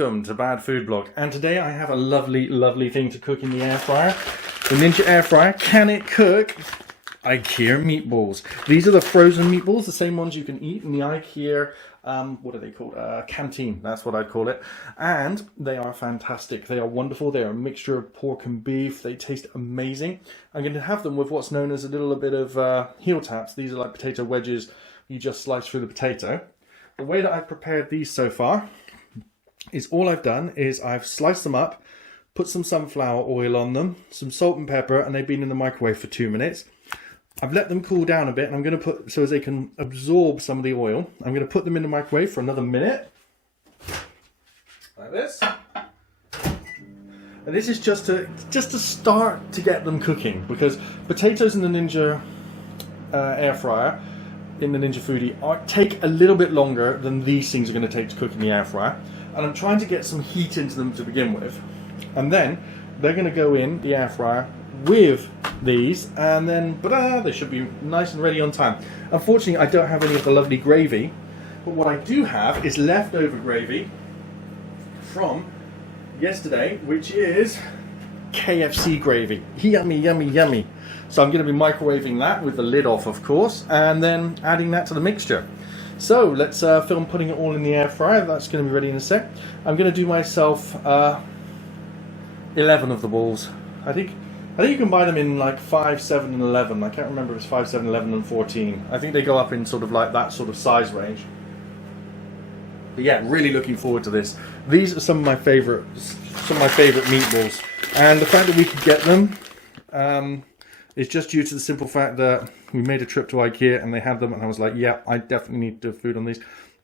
welcome to Bad Food Blog. And today I have a lovely thing to cook in the air fryer. The Ninja air fryer, can it cook Ikea meatballs? These are the frozen meatballs, the same ones you can eat in the Ikea, what are they called? Canteen, that's what I'd call it. And they are fantastic. They are wonderful. They are a mixture of pork and beef. They taste amazing. I'm going to have them with what's known as a little bit of Heeltaps. These are like potato wedges. You just slice through the potato. The way that I've prepared these so far is all I've done is I've sliced them up, put some sunflower oil on them, some salt and pepper, and they've been in the microwave for 2 minutes. I've let them cool down a bit, and I'm going to put, so as they can absorb some of the oil, I'm going to put them in the microwave for another minute. Like this. And this is just to start to get them cooking, because potatoes in the Ninja air fryer, in the Ninja Foodi, take a little bit longer than these things are going to take to cook in the air fryer. And I'm trying to get some heat into them to begin with. And then they're going to go in the air fryer with these, and then they should be nice and ready on time. Unfortunately, I don't have any of the lovely gravy, but what I do have is leftover gravy from yesterday, which is KFC gravy. Yummy, yummy, yummy. So I'm going to be microwaving that with the lid off, of course, and then adding that to the mixture. So let's film putting it all in the air fryer. That's going to be ready in a sec. I'm going to do myself 11 of the balls. I think you can buy them in like 5, 7, and 11. I can't remember if it's 5, 7, 11, and 14. I think they go up in sort of like that sort of size range. But yeah, really looking forward to this. These are some of my favorite meatballs, and the fact that we could get them is just due to the simple fact that we made a trip to Ikea and they had them, and I was like, yeah, I definitely need to do food on these.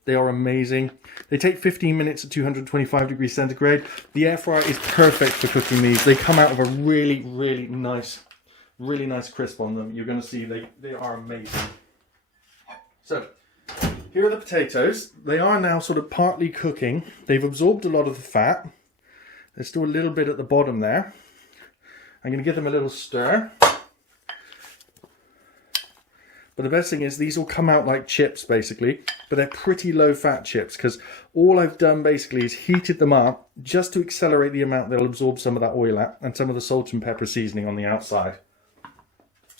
They are amazing. They take 15 minutes at 225 degrees centigrade. The air fryer is perfect for cooking these. They come out of a really nice crisp on them. You're going to see they are amazing. So here are the potatoes. They are now sort of partly cooking. They've absorbed a lot of the fat. There's still a little bit at the bottom there. I'm going to give them a little stir. But the best thing is these will come out like chips basically, but they're pretty low fat chips, because all I've done basically is heated them up just to accelerate the amount they'll absorb some of that oil at, and some of the salt and pepper seasoning on the outside.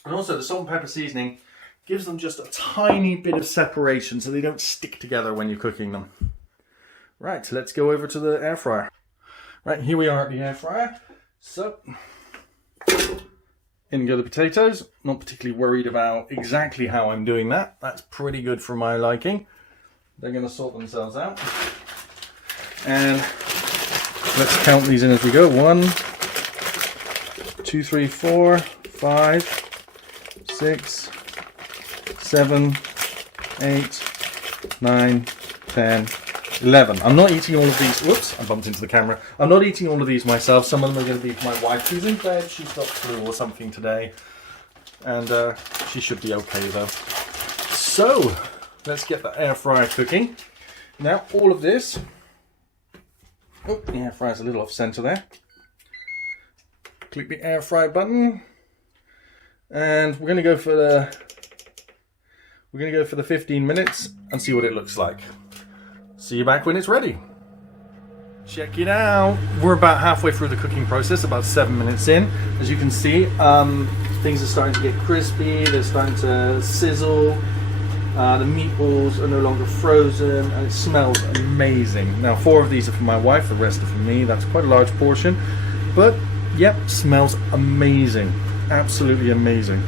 And also the salt and pepper seasoning gives them just a tiny bit of separation so they don't stick together when you're cooking them. Right, so let's go over to the air fryer. Right, here we are at the air fryer. So in go the potatoes. Not particularly worried about exactly how I'm doing that. That's pretty good for my liking. They're going to sort themselves out. And let's count these in as we go. 1, 2, 3, 4, 5, 6, 7, 8, 9, 10, 11. I'm not eating all of these. Whoops, I bumped into the camera. I'm not eating all of these myself. Some of them are going to be for my wife, who's in bed. She's got flu or something today. And she should be okay though. So, let's get the air fryer cooking. Now, all of this. Oh, the air fryer's a little off center there. Click the air fry button. And we're going to go for the 15 minutes and see what it looks like. See you back when it's ready. Check it out. We're about halfway through the cooking process, about 7 minutes in. As you can see, things are starting to get crispy. They're starting to sizzle. The meatballs are no longer frozen, and it smells amazing. Now, 4 of these are for my wife. The rest are for me. That's quite a large portion. But, yep, smells amazing. Absolutely amazing.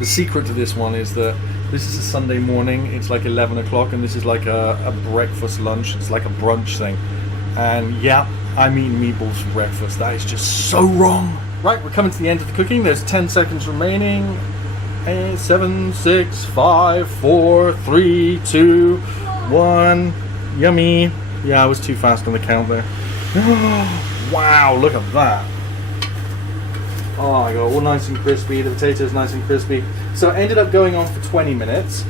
The secret to this one is that this is a Sunday morning, it's like 11 o'clock, and this is like a breakfast lunch. It's like a brunch thing. And yeah, I'm eating meatballs for breakfast. That is just so wrong. Right, we're coming to the end of the cooking. There's 10 seconds remaining. 8, 7, 6, 5, 4, 3, 2, 1. Yummy. Yeah, I was too fast on the count there. Wow, look at that. Oh my god, all nice and crispy. The potatoes nice and crispy. So it ended up going on for 20 minutes.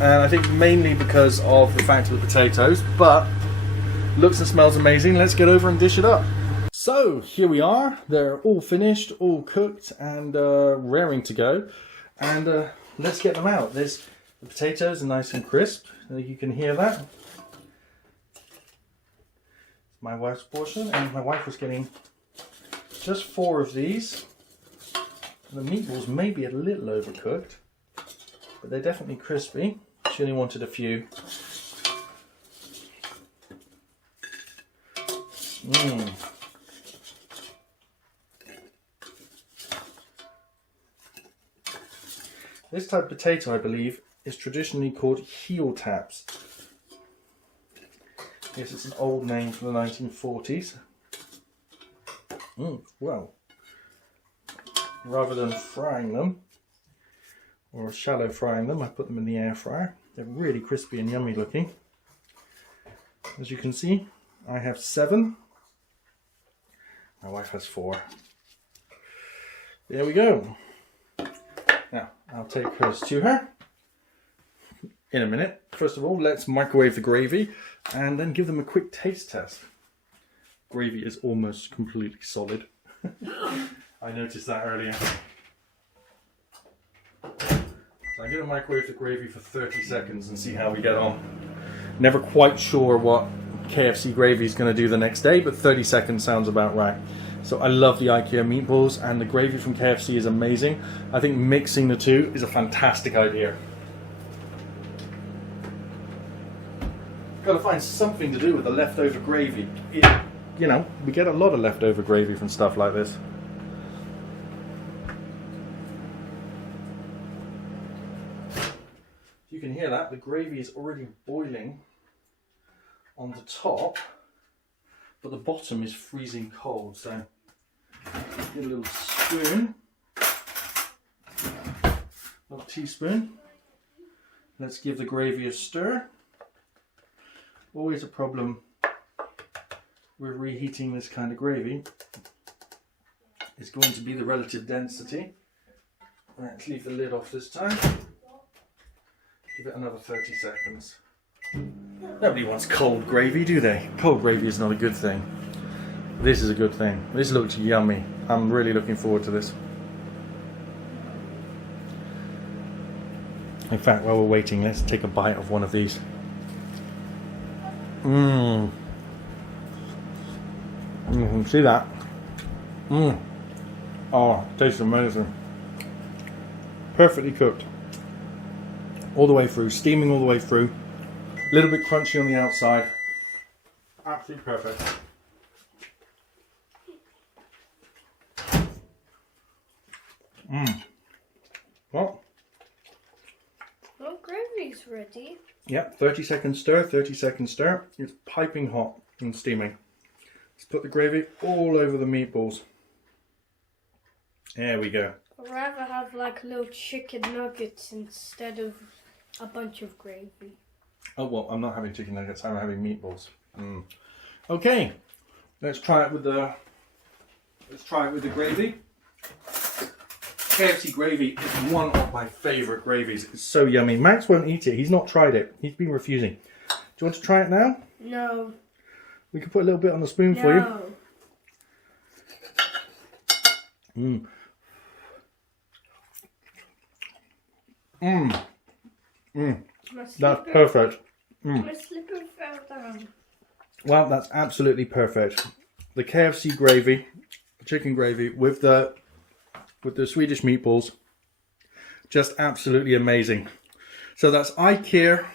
And I think mainly because of the fact of the potatoes. But looks and smells amazing. Let's get over and dish it up. So here we are. They're all finished, all cooked, and raring to go. And let's get them out. There's the potatoes are nice and crisp. You can hear that. my wife's portion, and my wife was getting just 4 of these. The meatballs may be a little overcooked, but they're definitely crispy. She only wanted a few. This type of potato, I believe, is traditionally called Heeltaps. Yes, it's an old name from the 1940s. Well, rather than frying them, or shallow frying them, I put them in the air fryer. They're really crispy and yummy looking. As you can see, I have 7. My wife has 4. There we go. Now, I'll take hers to her in a minute. First of all, let's microwave the gravy and then give them a quick taste test. Gravy is almost completely solid. I noticed that earlier. So I'm going to microwave the gravy for 30 seconds and see how we get on. Never quite sure what KFC gravy is going to do the next day, but 30 seconds sounds about right. So I love the IKEA meatballs, and the gravy from KFC is amazing. I think mixing the two is a fantastic idea. Got to find something to do with the leftover gravy. You know, we get a lot of leftover gravy from stuff like this. You can hear that, the gravy is already boiling on the top, but the bottom is freezing cold, so get a little spoon, little teaspoon. Let's give the gravy a stir. Always a problem with reheating this kind of gravy. It's going to be the relative density. Let's leave the lid off this time. Give it another 30 seconds. Nobody wants cold gravy, do they? Cold gravy is not a good thing. This is a good thing. This looks yummy. I'm really looking forward to this. In fact, while we're waiting, let's take a bite of one of these. You can see that. Oh, it tastes amazing. Perfectly cooked. All the way through, steaming all the way through. A little bit crunchy on the outside. Absolutely perfect. Well, gravy's ready. Yep, 30 second stir, 30 second stir. It's piping hot and steaming. Let's put the gravy all over the meatballs. There we go. I'd rather have like little chicken nuggets instead of a bunch of gravy. Oh well, I'm not having chicken nuggets. I'm having meatballs. Okay, let's try it with the. Let's try it with the gravy. KFC gravy is one of my favourite gravies. It's so yummy. Max won't eat it. He's not tried it. He's been refusing. Do you want to try it now? No. We can put a little bit on the spoon for you. That's perfect. My slipper fell down. Well, that's absolutely perfect. The KFC gravy, chicken gravy with the Swedish meatballs, just absolutely amazing. So that's IKEA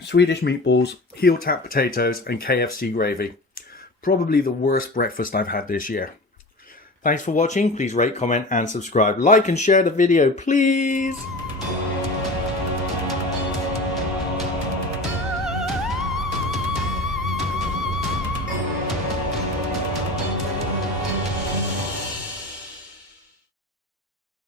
Swedish meatballs, Heeltap potatoes, and KFC gravy. Probably the worst breakfast I've had this year. Thanks for watching. Please rate, comment, and subscribe. Like and share the video, please.